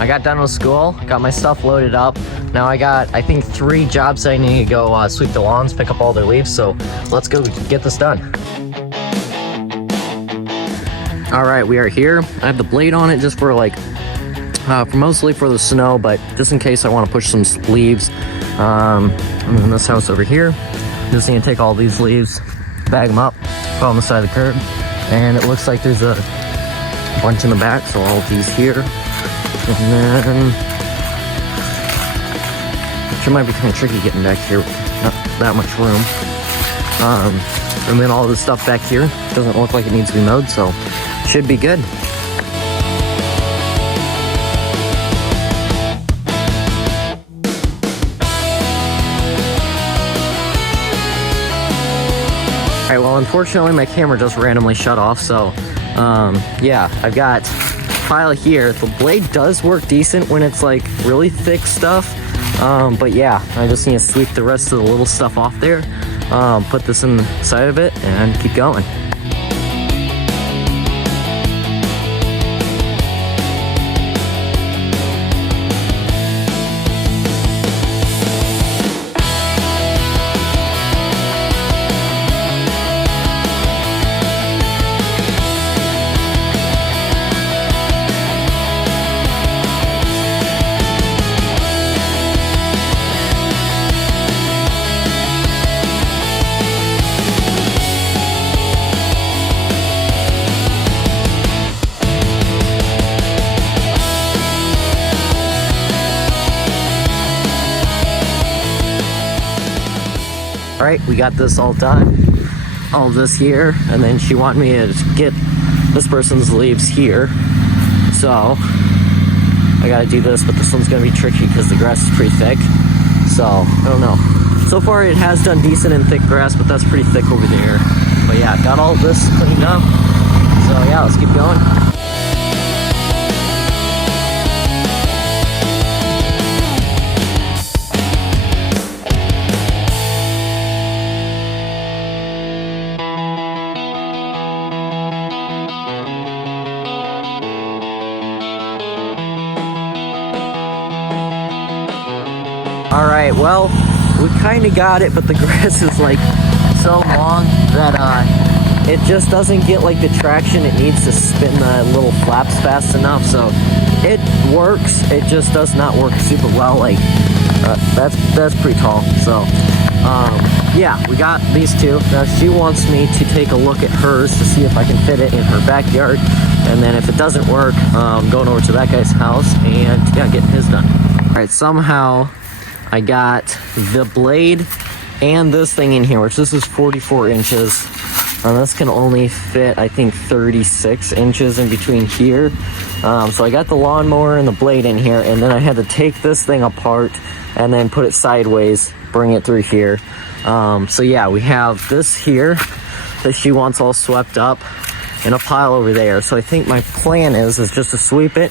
I got done with school, got my stuff loaded up. Now I got, I think, 3 jobs I need to go sweep the lawns, pick up all their leaves. So let's go get this done. All right, we are here. I have the blade on it just for like, mostly for the snow, but just in case I want to push some leaves. And then this house over here, just need to take all these leaves, bag them up, put on the side of the curb. And it looks like there's a bunch in the back, so all of these here. And then, it might be kind of tricky getting back here, not that much room. And then all this stuff back here doesn't look like it needs to be mowed, so should be good. All right, well, unfortunately, my camera just randomly shut off, so yeah, I've got pile here. The blade does work decent when it's like really thick stuff, but yeah, I just need to sweep the rest of the little stuff off there, put this in the side of it, and keep going. All right, we got this all done, all this here, and then she wanted me to get this person's leaves here. So I gotta do this, but this one's gonna be tricky because the grass is pretty thick. So I don't know. So far it has done decent in thick grass, but that's pretty thick over there. But yeah, got all of this cleaned up. So yeah, let's keep going. All right, well, we kind of got it, but the grass is like so long that it just doesn't get like the traction it needs to spin the little flaps fast enough. So it works, it just does not work super well. Like that's pretty tall. So yeah, we got these two. Now she wants me to take a look at hers to see if I can fit it in her backyard, and then if it doesn't work, going over to that guy's house and yeah, getting his done. All right, somehow I got the blade and this thing in here, which this is 44 inches. And this can only fit, I think, 36 inches in between here. So I got the lawnmower and the blade in here, and then I had to take this thing apart and then put it sideways, bring it through here. So yeah, we have this here that she wants all swept up in a pile over there. So I think my plan is just to sweep it,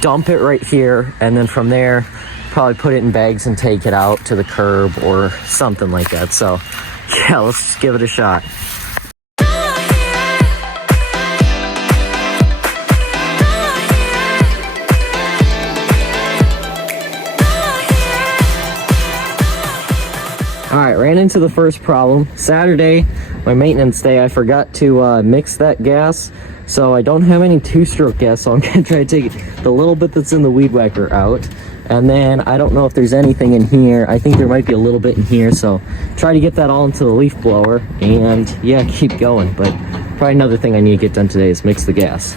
dump it right here, and then from there, probably put it in bags and take it out to the curb or something like that. So yeah, let's just give it a shot. All right, ran into the first problem. Saturday, my maintenance day, I forgot to mix that gas. So I don't have any 2-stroke gas, so I'm gonna try to take the little bit that's in the weed whacker out. And then I don't know if there's anything in here. I think there might be a little bit in here, so try to get that all into the leaf blower and yeah, keep going. But probably another thing I need to get done today is mix the gas.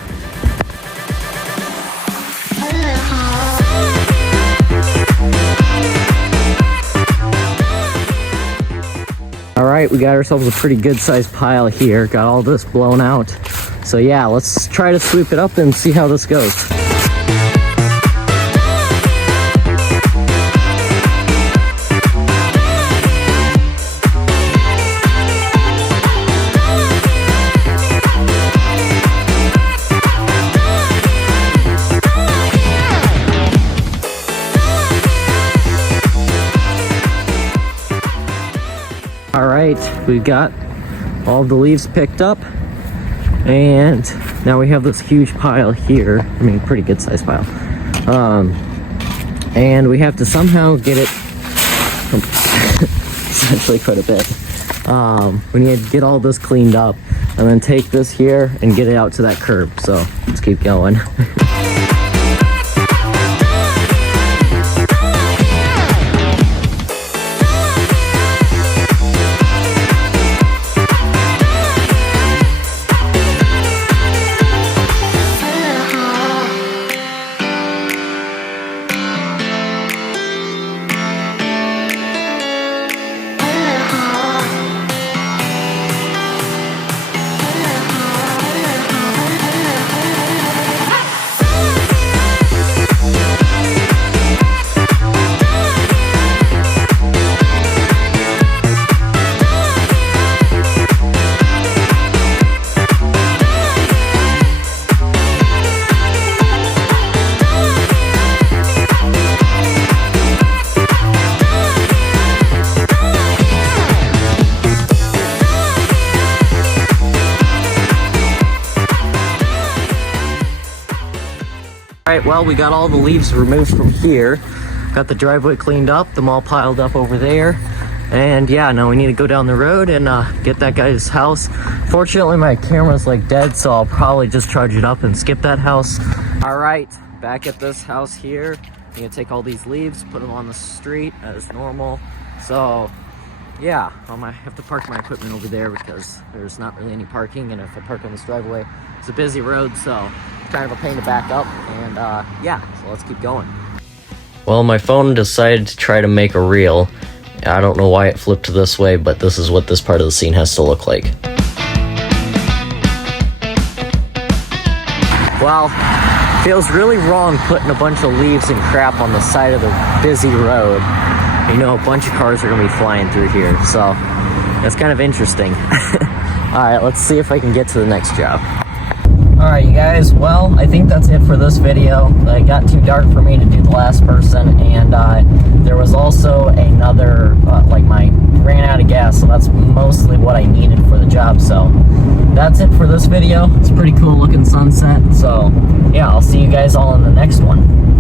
All right, we got ourselves a pretty good sized pile here. Got all this blown out. So yeah, let's try to sweep it up and see how this goes. All right, we've got all the leaves picked up, and now we have this huge pile here. I mean, pretty good sized pile. And we have to somehow get it essentially quite a bit. We need to get all this cleaned up and then take this here and get it out to that curb. So let's keep going. Alright, well, we got all the leaves removed from here. Got the driveway cleaned up, them all piled up over there. And yeah, now we need to go down the road and get that guy's house. Fortunately, my camera's like dead, so I'll probably just charge it up and skip that house. Alright, back at this house here. I'm gonna take all these leaves, put them on the street as normal. So yeah, I might have to park my equipment over there because there's not really any parking, and if I park on this driveway, it's a busy road, so kind of a pain to back up. And yeah, so let's keep going. Well, my phone decided to try to make a reel. I don't know why it flipped this way, but this is what this part of the scene has to look like. Well, feels really wrong putting a bunch of leaves and crap on the side of the busy road. You know, a bunch of cars are gonna be flying through here, so it's kind of interesting. Alright, let's see if I can get to the next job. Alright, you guys, well, I think that's it for this video. It got too dark for me to do the last person, and there was also another, ran out of gas, so that's mostly what I needed for the job. So that's it for this video. It's a pretty cool looking sunset, so yeah, I'll see you guys all in the next one.